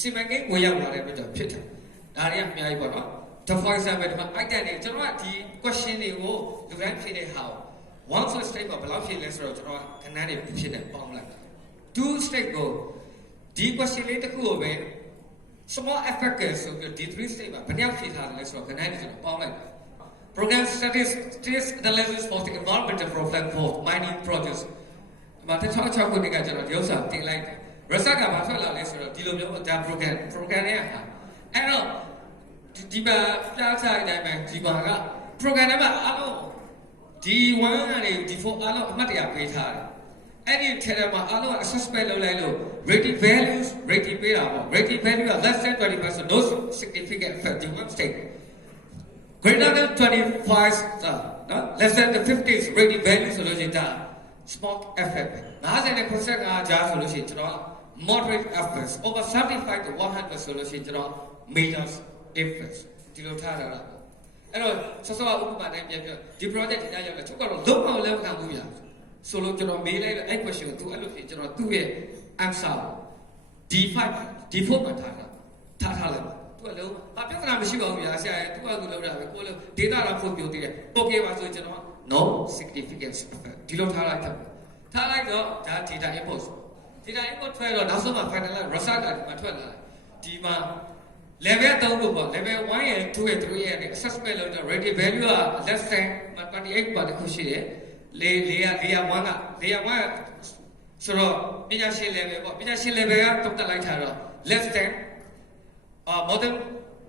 စီမံကိန်းဝင်ရောက်လာတဲ့အတွက်ကြောင့်ဖြစ်တယ်ဒါတွေကအများကြီးပေါ့နော် the for example ဒီမှာ item တွေကျွန်တော်ကဒီ question တွေကိုလူတိုင်းဖြေတဲ့ဟာ one first state ကဘယ်လောက်ဖြေလဲဆိုတော့ကျွန်တော်ကခဏနေဖြစ်တယ်ပေါင်းလိုက် two state ကိုဒီ question လေးတစ်ခုကိုပဲ small effects ဆိုပြီးဒီ three state မှာဘယ်နှယောက်ဖြေထားတယ်လဲဆိုတော့ခဏနေကျွန်တော်ပေါင်းလိုက် program statistics analysis for the environmental problem for mining projects ဒီမှာတစ်6ခုနှစ်ကကျွန်တော်ဒီဥစ္စာတင်လိုက်တယ် result ကဘာထွက်လာလဲဆိုတော့ဒီလိုမျိုးဒါ program ရဲ့ဟာအဲ့တော့ဒီမှာပြချလိုက်တိုင်းပဲဒီမှာက program ထဲမှာအားလုံးဒီ1ကနေဒီ4အားလုံးအမှတ်တရပေးထားတယ်အဲ့ဒီထဲမှာအားလုံး assessment လုပ်လိုက်လို့ rating values rating ပေးတာပေါ့ rating value က less than 20% no significant effect ဒီ one state greater than 25 no less than the 50s rating value ဆိုလို့ရှိရင်ဒါ small effect 50နဲ့95ကြားဆိုလို့ရှိရင်ကျွန်တော် moderate effects over 75 to 100ဆိုလို့ရှိရင်ကျွန်တော် major effects ဒီလိုထားတာလားအဲ့တော့ဆောစောဥပမာနဲ့ပြန်ပြောဒီ project ဒီတိုင်းရောက်တယ်ချုပ်ကတော့လုံးဝလက်မခံဘူးဗျာဆိုလို့ကျွန်တော်မေးလိုက်တော့အဲ့ question ကို तू အဲ့လိုဖြစ်ကျွန်တော်သူ့ရဲ့ answer ကို D5 D4 မှာထားလိုက်ပါ तू ကလုံးပြဿနာမရှိပါဘူးဗျာဆရာရဲ့ तू ကသူလောက်တာပဲကိုလို့ data တော့ဖွင့်ပြသေးတယ် okay ပါဆိုကျွန်တော် no significance effect ဒီလိုထားလိုက်တော့ဒါ data input data input ထွက်တော့နောက်ဆုံးမှာ final result ကဒီမှာထွက်လာဒီမှာ level 3ကိုပေါ့ level 1ရဲ့2ရဲ့3ရဲ့ assessment လုပ်တော့ rating value က less than 28ပါတခုရှိတယ်layer 1ဆိုတော့ပညာရှင် level ပေါ့ပညာရှင် level ကတုတ်တက်လိုက်တာတော့ less than more than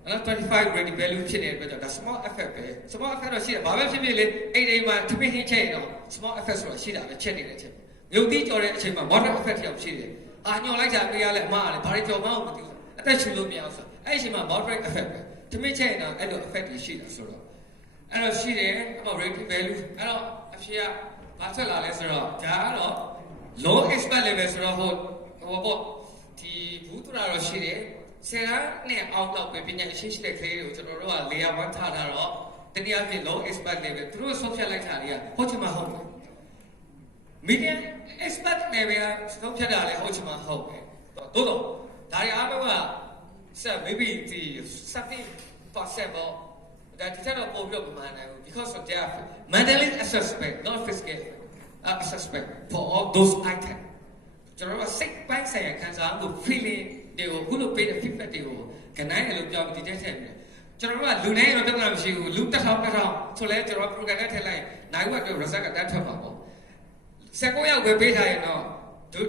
25 rating value ဖြစ်နေတဲ့အတွက်ကြောင့်ဒါ small effect ပဲ small effect တော့ရှိတယ်ဘာပဲဖြစ်ဖြစ်လေအိမ်မှာတပိဟင်းချက်ရင်တော့ small effect ဆိုတာရှိတာပဲချက်နေတဲ့ချက်မြုပ်တိကြော်တဲ့အချိန်မှာ moderate effect ရောက်ရှိတယ်ညှော်လိုက်တာပေးရလဲအမှားလေဘာတွေကြော်မှန်းမသိဘူးအသက်ရှူလို့မရဘူးဆိုအဲ့ဒီအချိန်မှာ moderate effect ပဲတပိချက်ရင်တော့အဲ့လို effect တွေရှိတာဆိုတော့အဲ့တော့ရှိတယ်အဲ့တော့ rating value အဲ့တော့အဖြေကဘာထွက်လာလဲဆိုတော့ဒါကတော့ low expert level ဆိုတော့ဟိုပေါ့ဒီဘူးတူတာတော့ရှိတယ်ဆယ်တန်းနဲ့အောက်တော့ပဲပညာရှိတဲ့ကလေးတွေကိုကျွန်တော်တို့က layer 1ထားတာတော့တနည်းအားဖြင့် low expert level သူတို့ဆုံးဖြတ်လိုက်တာတွေကဟုတ်ချင်မှဟုတ်တယ် medium expert level ကဆုံးဖြတ်တာလည်းဟုတ်ချင်မှဟုတ်ပဲသို့တော့ဒါတွေအားလုံးက maybe ဒီ 70% ပေါ့ဒါတိကျတော့ပုံပြမမှန်နိုင်ဘူး because of their mentally assessment not physical assessment for all those items ကျွန်တော်ကစိတ်ပိုင်းဆိုင်ရာခံစားမှု feeling တွေကိုခုလိုပေးတဲ့ feedback တွေကိုခဏရလို့ပြောပြီးဒီတက်ထည့်တယ်ကျွန်တော်ကလူတိုင်းရောပြဿနာမရှိဘူးလူ1000ဆိုလဲကျွန်တော် program နဲ့ထည့်လိုက်နိုင်ဝက်တော့ result ကတန်းထွက်ပါပေါ့19ယောက်ပဲပေးထားရင်တော့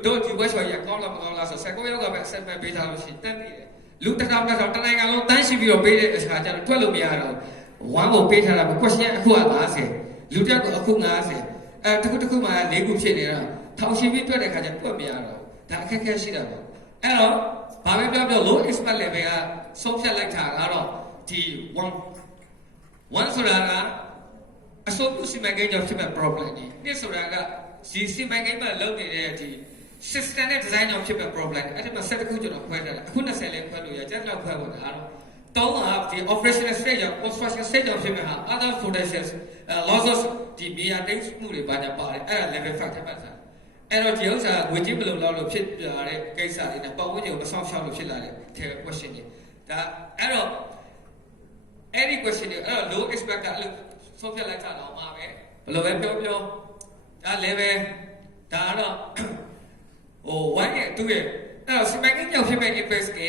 တို့ဒီ website ရကောင်းလားမကောင်းလားဆို19ယောက်ကပဲ assessment ပေးထားလို့ရှိရင်တန်းနေတယ်လူ1000တနိုင်ငံလုံးတန်းရှိပြီးတော့ပေးတဲ့အခါကျတော့ထွက်လို့မရတော့1ကိုပေးထားတာပဲ question အခုက50လူတစ်ယောက်ကိုအခု50တစ်ခုမှ4ခုဖြစ်နေတာထောင်ရှင်ပြီးတွေ့တဲ့ခါကျတွက်မရတော့ဒါအခက်အခဲရှိတာပေါ့အဲ့တော့ဘာပဲပြော low expert level ကဆုံးဖြတ်လိုက်တာကတော့ဒီ1ဆိုတာကအစိုးရစီမံကိန်းကြောင့်ဖြစ်မဲ့ problem တွေနှစ်ဆိုတာကဒီစီမံကိန်းမှာလုပ်နေတဲ့ဒီ system နဲ့ design ကြောင့်ဖြစ်မဲ့ problem အဲ့ဒါမှ7ခုကျွန်တော်ခွဲထားတယ်အခု20လည်းခွဲလို့ရကျက်တော့ခွဲဖို့ဒါတော့တောင်းတာဒီ operational stage ကြောင့် construction stage ကြောင့်ဖြစ်မဲ့ဟာ other potentials losses ဒီမြေယာတိတ်မှုတွေဘာညာပါတယ်အဲ့ဒါ level 5ထဲမှာထားအဲ့တော့ဒီဥစ္စာငွေကြေးဘယ်လိုလောက်လို့ဖြစ်လာတဲ့ကိစ္စတွေနဲ့ပတ်ဝန်းကျင်ကိုမဆောင်ရှောက်လို့ဖြစ်လာတဲ့ question တွေဒါအဲ့တော့အဲ့ဒီ question တွေအဲ့တော့ low expect ကအဲ့လိုဆုံးဖြတ်လိုက်တာတော့မှာပဲဘယ်လိုပဲပြောဒါ level ဒါတော့1ရဲ့2ရဲ့အဲ့တော့စီမံကိန်းကြောင့်ဖြစ်မဲ့ invest က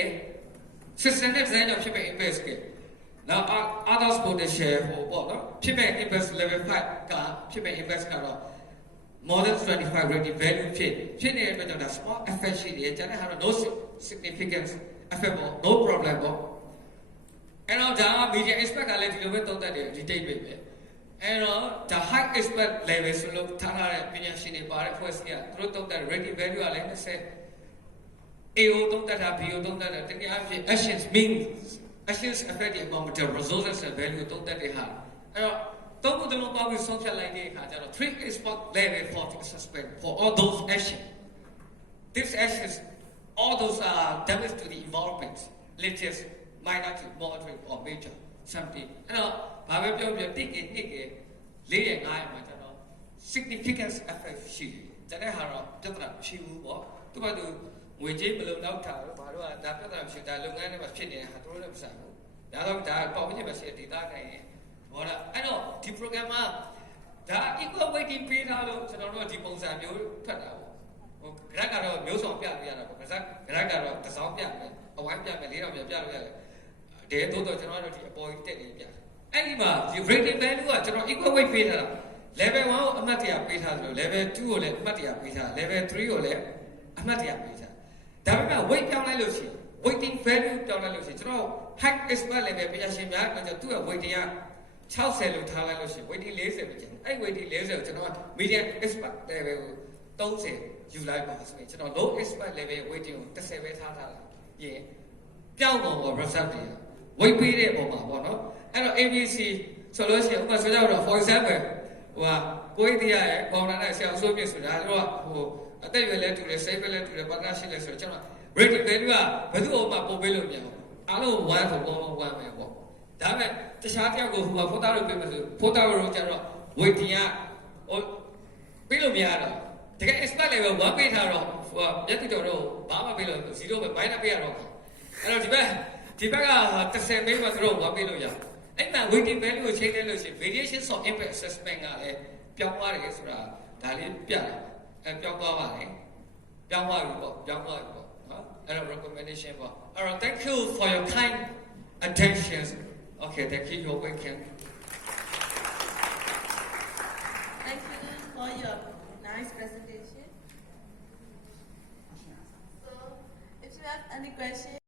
system နဲ့ design ကြောင့်ဖြစ်မဲ့ invest ကနောက် others potential ပေါ့နော်ဖြစ်မဲ့ invest level 5ကဖြစ်မဲ့ invest ကတော့ more than 25 rating value ဖြစ်နေတဲ့အတွက်ကြောင့်ဒါ small effect ရှိတယ်ကျန်တဲ့ဟာတော့ no significance effect ပေါ့ no problem ပေါ့အဲ့တော့ဒါ media expert ကလည်းဒီလိုပဲသုံးသပ်တယ်ဒီ date ပဲအဲ့တော့ဒါ high expert level ဆိုလို့ထားထားတဲ့ပညာရှင်တွေပါတဲ့ first ကသူတို့သုံးသပ် rating value ကလည်း20 AO သုံးသပ်တာ BO သုံးသပ်တာတကယ်အဖြစ် actions affect the environmental resources and value သုံးသပ်တဲ့ဟာအဲ့တော့သုံးခုလုံးပေါင်းပြီးဆုံးဖြတ်လိုက်တဲ့အခါကျတော့ 3 expert level for assessment for all those actions these actions all those are damage to the environment latest minor to moderate or major something အဲ့တော့ဘာပဲပြောတိကနှစ်က4ရဲ့9ရဲ့မှာကျတော့ significance effect ရှိတယ်တဲ့ဟာတော့ပြဿနာမရှိဘူးပေါ့သူကသူ ငွေကြေးမလုံလောက်တာတော့ဘာလို့ကဒါပြဿနာဖြစ်တာလုပ်ငန်းတွေမှာဖြစ်နေတာဟာတို့လည်းမဆိုင်ဘူးဒါတော့ဒါပေါ့ဖြစ်မှာရှိတဲ့ဒေတာခိုင်ရင်ဟောလားအဲ့တော့ဒီ program မှာဒါ equal weighting ပေးထားလို့ကျွန်တော်တို့ဒီပုံစံမျိုးထွက်တာပေါ့ဟို graph ကတော့မျိုးစုံပြပြရတာပေါ့ graph ကတော့တစ်စောင်းပြမယ်အဝိုင်းပြမယ်၄တောင်ပြပြလို့ရတယ်တဲတော့ကျွန်တော်တို့ဒီအပေါ်ကြီးတက်နေပြအဲ့ဒီမှာဒီ rating value ကကျွန်တော် equal weight ပေးထားတာ level 1ကိုအမှတ်တရပေးထားသလို level 2ကိုလည်းအမှတ်တရပေးထား level 3ကိုလည်းအမှတ်တရပေးထားဒါပေမဲ့ weight ပြောင်းလိုက်လို့ရှိရင် weighting value ပြောင်းလိုက်လို့ရှိရင်ကျွန်တော် high expert level ပညာရှင်များကသူ့ရဲ့ weighting က60လို့ထားလိုက်လို့ရှိရင် weighting 40ပဲကျန်အဲ့ weighting 40ကိုကျွန်တော် medium expert level ကို30ယူလိုက်ပါဆိုရင်ကျွန်တော် low expert level weighting ကို30ပဲထားထားလိုက်ရင်ပြောင်းတော့ result တွေ weight ပေးတဲ့ပုံမှာပေါ့နော်အဲ့တော့ ABC ဆိုလို့ရှိရင်ဥပမာဆိုကြတော့ for example ဟိုကကိုယ်တရားရဲ့ကောင်းတာနဲ့ဆရာအစိုးမြင့်ဆိုတာတို့ကဟိုအသက်အရွယ်လဲတူတယ်စိတ်ပဲလဲတူတယ်ပါတနာရှိလဲဆိုတော့ကျွန်တော် rating value ကဘယ်သူ့အမှပို့ပေးလို့မရဘူးအားလုံး1ဆိုတော့1ပဲပေါ့ဒါပေမဲ့တခြားတယောက်ကိုဟိုဖိုတာလို့ပေးမယ်ဆိုဖိုတာလို့ကျတော့ weighting ကဟိုပေးလို့မရတော့တကယ် expert level 1ပေးထားတော့ဟိုမျက်တိတော်တော့ဘာမှပေးလို့0ပဲ minus ပေးရတော့အဲ့တော့ဒီဘက်က30မိန်းမသူတို့1ပေးလို့ရအဲ့မှာ weighting value ကိုချိန်လိုက်လို့ရှိရင် variations of impact assessment ကလည်းပြောင်းသွားတယ်ဆိုတာဒါလေးပြတာပြောင်းသွားပါလေပြောင်းသွားပြီပေါ့နော်အဲ့တော့ recommendation ပေါ့အဲ့တော့ thank you for your kind attention okay thank you you're welcome Thank you for your nice presentation. So, if you have any questions,